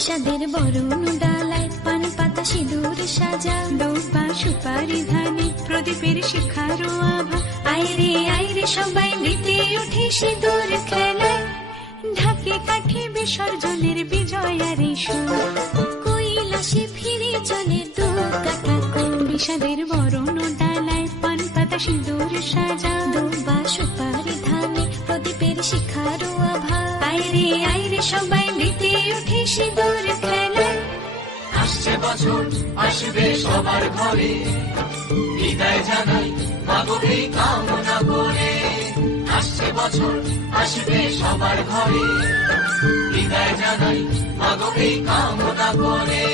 বিষাদের বরণ ডালায় পান পাতা সিঁদুর সাজা, দৌপা সুপারি ধানে প্রদীপের শিখারো আভা। আইরে সবাই মেতে উঠে সিঁদুর খেলায়, ঢাকে কাঠে বিসর্জনের বিজয়ার সুর। কৈলাসে ফিরে চলে দু কাটা কুল, বিষাদের বরণ ডালায় পান পাতা সিঁদুর সাজা, দৌপা সুপারি ধানে প্রদীপের শিখারো আভা। আইরে সবাই মেতে উঠে সিঁদুর খেলায়। আসছে বছর আসবে সবার ঘরে, বিদায় জানাই মাগো এই কামনা করে। আসছে বছর আসবে সবার ঘরে, বিদায় জানাই মাগো এই কামনা করে।